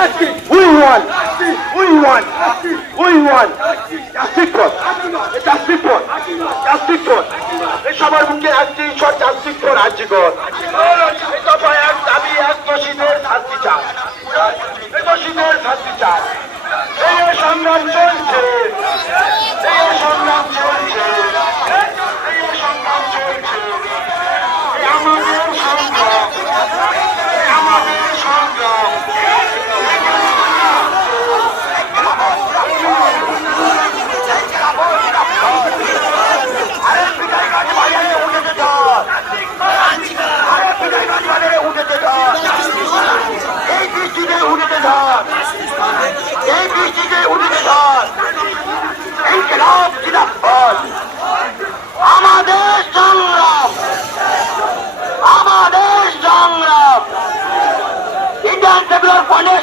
We want. We want. We want. Justice for. Justice for. Justice for. এই সবার মুখে আসছি ঈশ্বর জাস্টিস ফর এই দফায় এক দাবি এক দোষীদের শাস্তি চান এই দোষীদের শাস্তি চান এই সংগ্রাম চলছে এই সংগ্রাম চলছে এই সংগ্রাম চলছে এই আমাদের সংগ্রাম এই আমাদের সংগ্রাম আরে পিটাই গাছ বাজারে উঠেছে ধর আরে পিটাই গাছ বাজারে উঠেছে ধর এই বৃষ্টিতে উঠেছে ধর এই বৃষ্টিতে উঠেছে ধর এই ক্লাব জিনাফল আমাদের সংগ্রাম আমাদের সংগ্রাম ইন্ডিয়ান সেকুলার ফ্রন্টের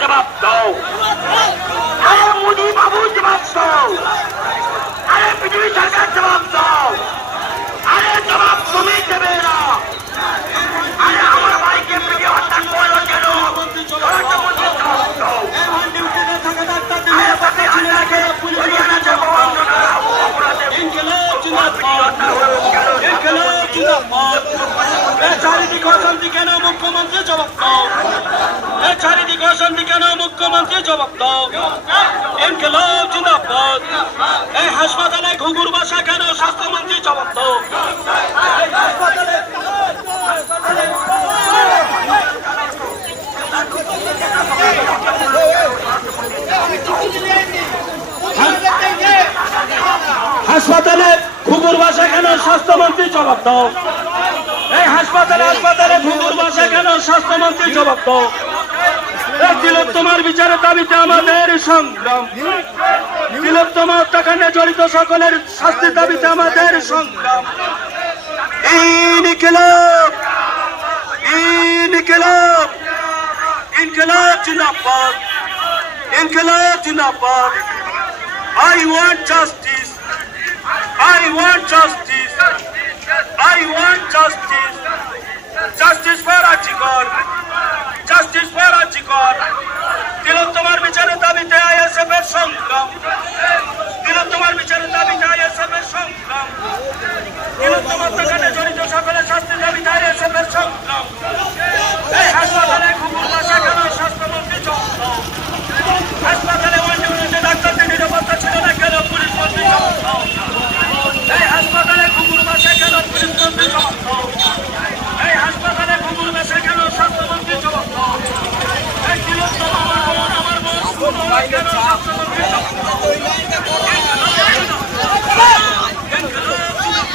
জবাব দাও। আরে মোদী বাবু, জবাব দাও। আরে পৃথিবী সরকার, জবাব দাও। আরে জবাব তুমি দেবে না। আরে আমার ভাইকে পিটিয়ে হত্যা করল কেন? চারিদিক অশান্তি কেন? মুখ্যমন্ত্রী জবাব দাও এ চারিদিক অশান্তি কেন মুখ্যমন্ত্রী হাসপাতালে ঘুঘুর বাসা কেন? স্বাস্থ্যমন্ত্রী জবাব দাও। হাসপাতালে ঘুঘুর বাসা কেন? স্বাস্থ্যমন্ত্রী জবাব দাও। এই হাসপাতালে হাসপাতালে ঘুঘুর বাসা কেন? স্বাস্থ্যমন্ত্রী জবাব দাও। তিলোত্তমার বিচারের দাবিতে আমাদের সংগ্রাম। তিলোত্তমা হত্যাকাণ্ডে জড়িত সকলের শাস্তির দাবিতে আমাদের সংগ্রাম। ইনকিলাব ইনকিলাব ইনকিলাব জিন্দাবাদ ইনকিলাব জিন্দাবাদ। I want justice. I want justice. I want justice. Justice for Ajikor. Justice for Ajikor. তিলোত্তমার বিচারের দাবিতে আইএসএফ এর সংগ্রাম তিলোত্তমার বিচারের দাবিতে আইএসএফ এর সংগ্রাম তিলোত্তমার দোকানে জড়িত সকলের শাস্তির দাবিতে আইএসএফ এর সংগ্রাম এই হাসপাতালে কুকুর বাসা কেন স্বাস্থ্যমন্ত্রী চন্দ্র হাসপাতালে ওয়ান্ডিউটিতে ডাক্তারদের নিরাপত্তা ছিল না কেন পুলিশ মন্ত্রী সমর্থ এই হাসপাতালে কুকুর বাসা কেন পুলিশ মন্ত্রী সমর্থ এই হাসপাতালে কুকুর বাসা কেন স্বাস্থ্যমন্ত্রী সমর্থ এই তিলোত্তম আমার বোন আমার বোন কেন স্বাস্থ্যমন্ত্রী সমর্থ